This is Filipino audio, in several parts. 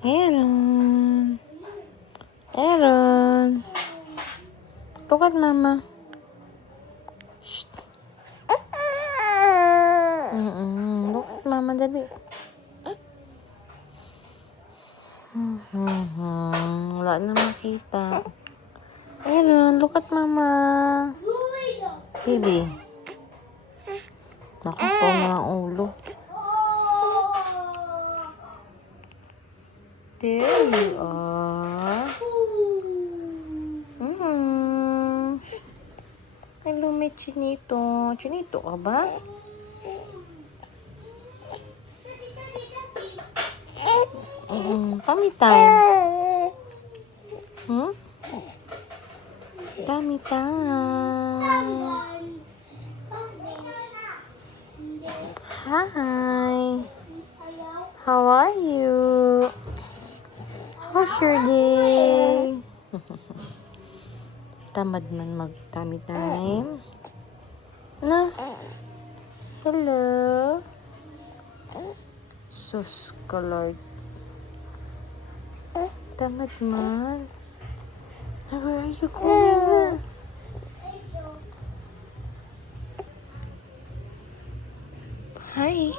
Aaron. Aaron. Look at mama. Shh. Look at mama, dali. Wala na makita. Aaron, look at mama. Baby. Naku po mga ulo. There you are. Hello, may Chinito. Chinito ka ba? Tummy time. Tummy time. Hi. How are you? How's your day? Tamad man mag-tummy time. Na? Hello? Sus ka, Lord. Tamad man. Where are you going na? Hi.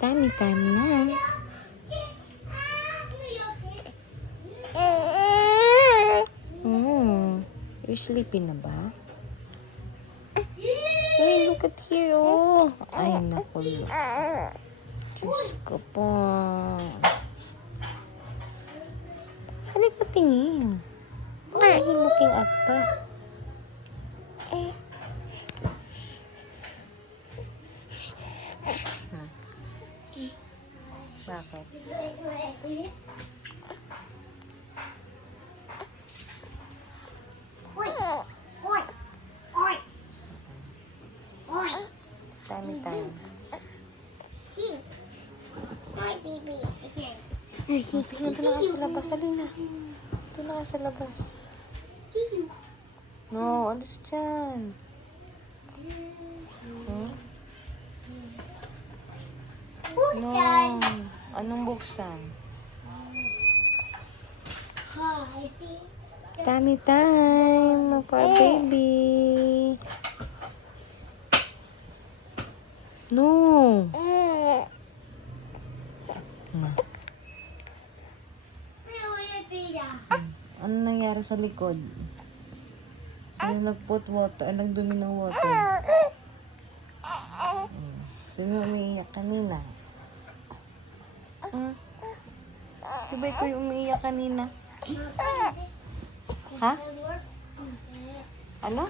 Tummy time na. You're sleepy na ba? Hey, look at here, oh. Ay, naku. Diyos ko po. Saan ka tingin? Why are you looking up pa? Bakit? Tummy time. My baby. Sige, doon na ka sa labas. Alina. Doon na ka sa labas. No, alis dyan. No. Anong buksan? Tummy time, for baby. No. Ano nangyari sa likod? Sino nag-put water? Nagdumi ng water? Sino umiiyak kanina? Diba ikaw yung umiiyak kanina? Ha? Ano?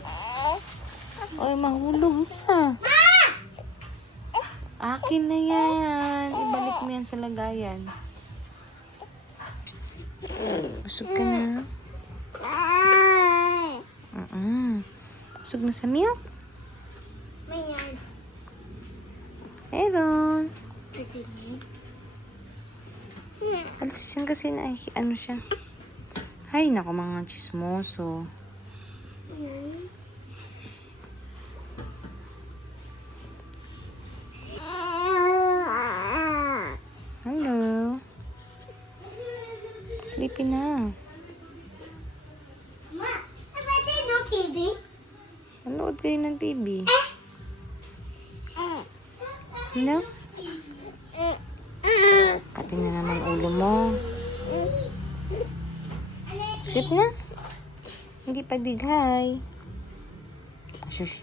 Ay, mahulog na. Akin na yan. Ibalik mo yan sa lagayan. Busog ka na. Busog na sa milk? Mayan. Aaron. Kasi me. Alis siya kasi na, ano siya. Ay, naku mga chismoso. Hello. Sleepy na. Ma, pwede no TV? Manood kayo ng TV. Hello? Kating na naman ulo mo. Sleep na? Hindi pa dighay. Shush.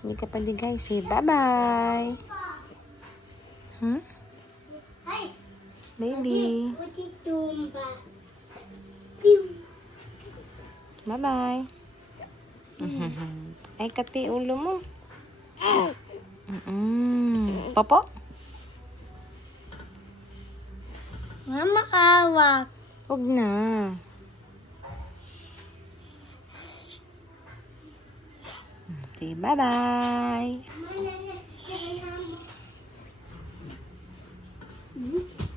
Hindi ka pa dighay. Say bye-bye. Hi. Baby. Pwede tumba. Bye-bye. Ay, kati ulo mo. Popo? Mama kawak. Huwag na. Say bye-bye. Mana na.